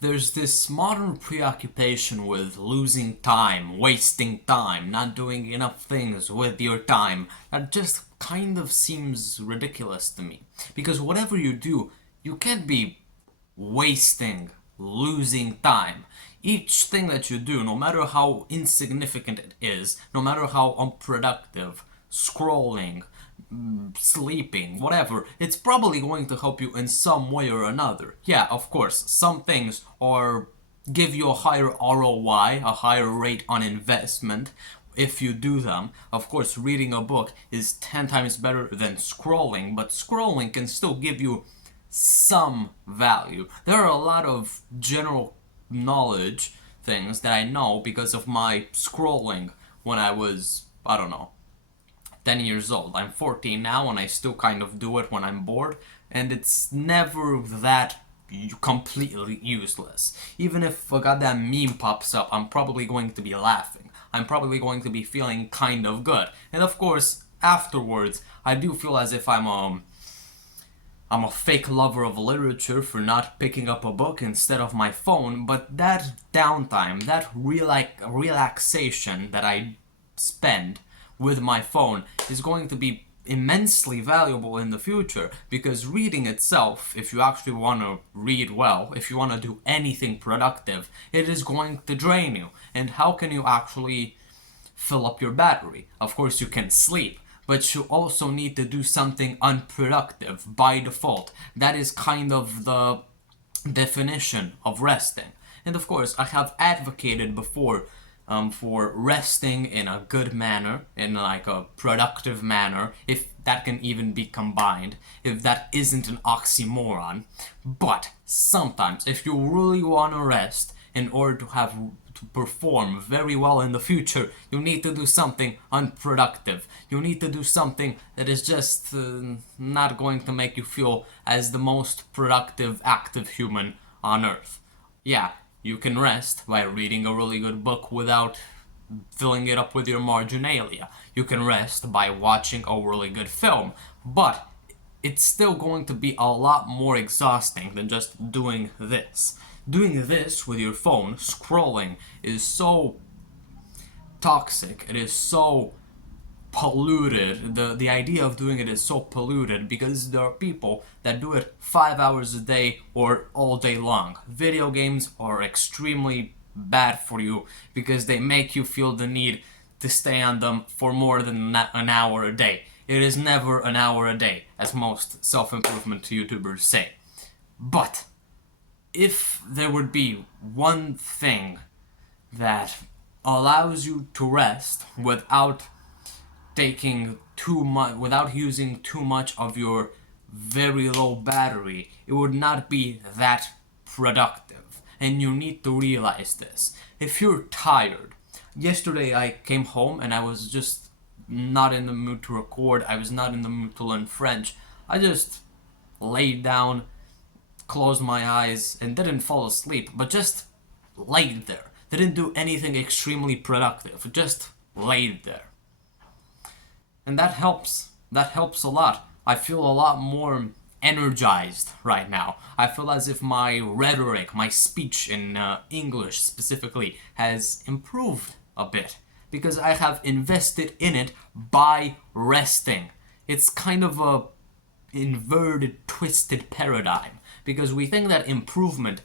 There's this modern preoccupation with losing time, wasting time, not doing enough things with your time. That just kind of seems ridiculous to me. Because whatever you do, you can't be wasting, losing time. Each thing that you do, no matter how insignificant it is, no matter how unproductive, scrolling, sleeping, whatever, it's probably going to help you in some way or another. Yeah, of course, some things are give you a higher ROI, a higher rate on investment if you do them. Of course, reading a book is 10 times better than scrolling, but scrolling can still give you some value. There are a lot of general knowledge things that I know because of my scrolling when I was, I don't know, 10 years old. I'm 14 now and I still kind of do it when I'm bored, and it's never that completely useless. Even if a goddamn meme pops up, I'm probably going to be laughing. I'm probably going to be feeling kind of good. And of course, afterwards, I do feel as if I'm a fake lover of literature for not picking up a book instead of my phone, but that downtime, that relaxation that I spend with my phone is going to be immensely valuable in the future, because reading itself, if you actually want to read well, if you want to do anything productive, it is going to drain you. And how can you actually fill up your battery? Of course you can sleep, but you also need to do something unproductive by default. That is kind of the definition of resting. And of course, I have advocated before for resting in a good manner, in like a productive manner, if that can even be combined, if that isn't an oxymoron. But sometimes, if you really want to rest in order to perform very well in the future, you need to do something unproductive. You need to do something that is just not going to make you feel as the most productive, active human on earth. Yeah, you can rest by reading a really good book without filling it up with your marginalia. You can rest by watching a really good film, but it's still going to be a lot more exhausting than just doing this. Doing this with your phone, scrolling, is so toxic, it is so polluted. The idea of doing it is so polluted because there are people that do it 5 hours a day or all day long. Video games are extremely bad for you because they make you feel the need to stay on them for more than an hour a day. It is never an hour a day, as most self-improvement YouTubers say. But if there would be one thing that allows you to rest without taking too much, without using too much of your very low battery, it would not be that productive. And you need to realize this. If you're tired, yesterday I came home and I was just not in the mood to record, I was not in the mood to learn French. I just laid down, closed my eyes, and didn't fall asleep, but just laid there. Didn't do anything extremely productive, just laid there. And that helps. That helps a lot. I feel a lot more energized right now. I feel as if my rhetoric, my speech in English specifically, has improved a bit because I have invested in it by resting. It's kind of a inverted, twisted paradigm because we think that improvement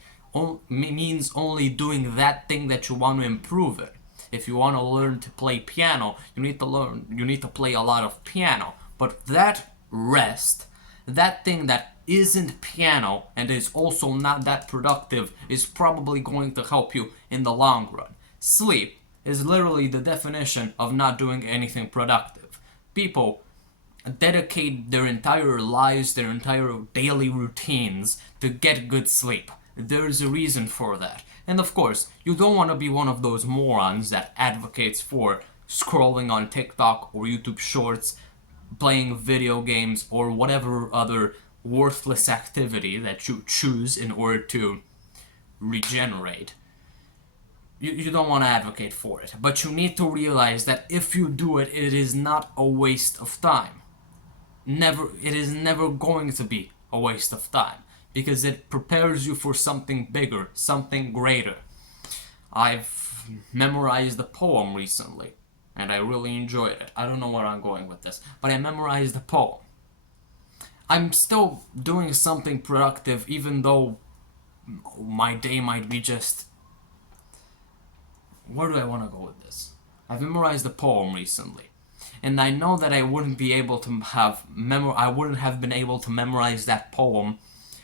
means only doing that thing that you want to improve it. If you want to learn to play piano, you need to play a lot of piano. But that rest, that thing that isn't piano and is also not that productive, is probably going to help you in the long run. Sleep is literally the definition of not doing anything productive. People dedicate their entire lives, their entire daily routines to get good sleep. There's a reason for that. And of course, you don't want to be one of those morons that advocates for scrolling on TikTok or YouTube Shorts, playing video games, or whatever other worthless activity that you choose in order to regenerate. You don't want to advocate for it, but you need to realize that if you do it, it is not a waste of time. It is never going to be a waste of time. because it prepares you for something bigger, something greater. I've memorized a poem recently, and I really enjoyed it. I don't know where I'm going with this, but I memorized a poem. I'm still doing something productive, even though my day might be just. Where do I want to go with this? I've memorized a poem recently, and I know that I wouldn't be able to I wouldn't have been able to memorize that poem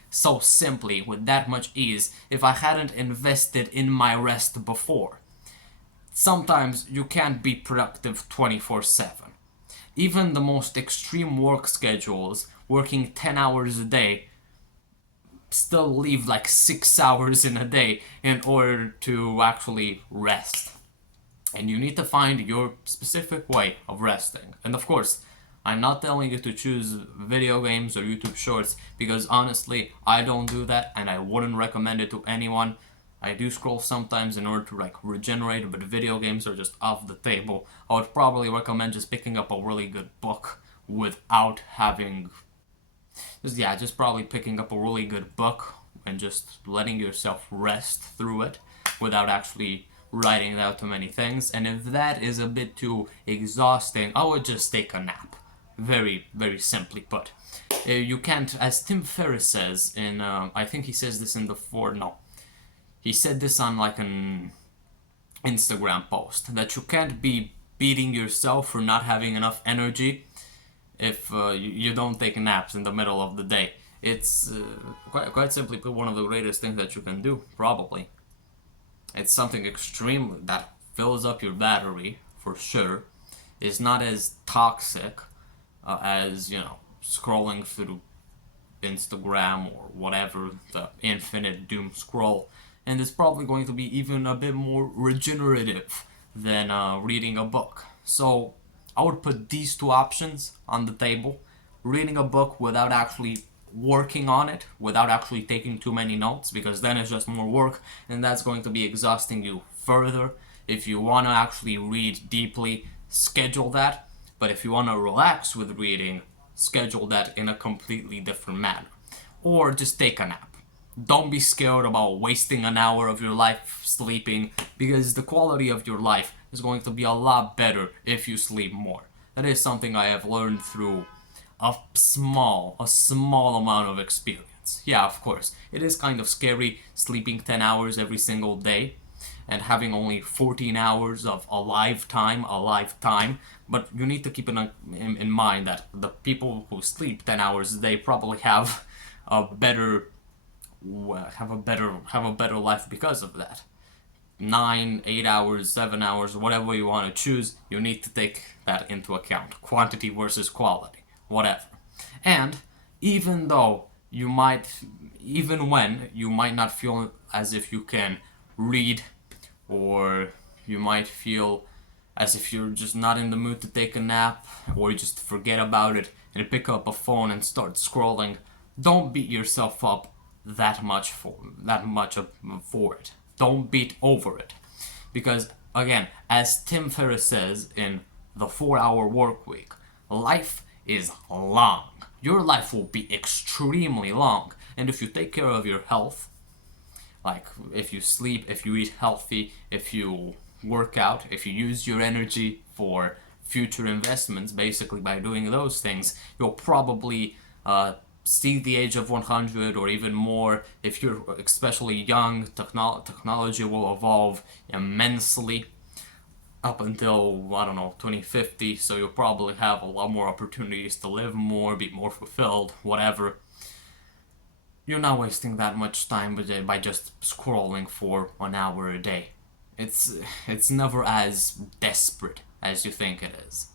so simply with that much ease if I hadn't invested in my rest before. Sometimes you can't be productive 24/7. Even the most extreme work schedules, working 10 hours a day, still leave like 6 hours in a day in order to actually rest. And you need to find your specific way of resting. And of course, I'm not telling you to choose video games or YouTube shorts because honestly, I don't do that and I wouldn't recommend it to anyone. I do scroll sometimes in order to like regenerate, but video games are just off the table. I would probably recommend just picking up a really good book without having just probably picking up a really good book and just letting yourself rest through it without actually writing out too many things. And if that is a bit too exhausting, I would just take a nap. Very, very simply put. You can't, as Tim Ferriss says in, I think he says this in the he said this on like an Instagram post, that you can't be beating yourself for not having enough energy if you don't take naps in the middle of the day. It's quite simply put one of the greatest things that you can do, probably. It's something extremely that fills up your battery for sure. It's not as toxic as scrolling through Instagram or whatever, the infinite doom scroll, and it's probably going to be even a bit more regenerative than reading a book. So I would put these two options on the table: reading a book without actually working on it, without actually taking too many notes, because then it's just more work and that's going to be exhausting you further. If you want to actually read deeply, schedule that, but if you want to relax with reading, schedule that in a completely different manner. Or just take a nap. Don't be scared about wasting an hour of your life sleeping, because the quality of your life is going to be a lot better if you sleep more. That is something I have learned through a small amount of experience. Yeah, of course, it is kind of scary sleeping 10 hours every single day and having only 14 hours of alive time, but you need to keep in mind that the people who sleep 10 hours a day probably have a better life because of that. 9, 8 hours, 7 hours, whatever you want to choose, you need to take that into account. Quantity versus quality, whatever. And even when you might not feel as if you can read, or you might feel as if you're just not in the mood to take a nap, or you just forget about it and pick up a phone and start scrolling, don't beat yourself up that much for it. Don't beat over it. Because, again, as Tim Ferriss says in The 4-Hour Workweek, life is long. Your life will be extremely long. And if you take care of your health, like if you sleep, if you eat healthy, if you work out, if you use your energy for future investments, basically by doing those things, you'll probably see the age of 100 or even more. If you're especially young, technology will evolve immensely up until, I don't know, 2050, so you'll probably have a lot more opportunities to live more, be more fulfilled, whatever. You're not wasting that much time by just scrolling for an hour a day. It's never as desperate as you think it is.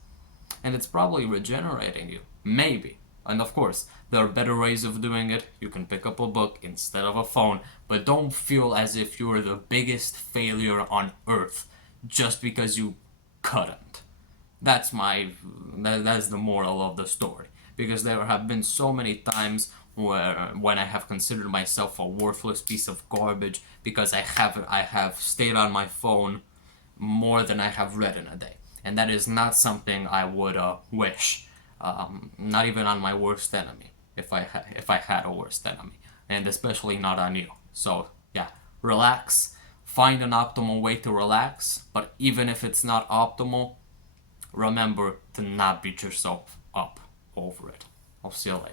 And it's probably regenerating you. Maybe. And of course, there are better ways of doing it. You can pick up a book instead of a phone, but don't feel as if you're the biggest failure on earth just because you couldn't. That's the moral of the story. Because there have been so many times when I have considered myself a worthless piece of garbage because I have stayed on my phone more than I have read in a day, and that is not something I would wish. Not even on my worst enemy, if I had a worst enemy. and especially not on you. So yeah, relax, find an optimal way to relax, but even if it's not optimal, remember to not beat yourself up over it. I'll see you later.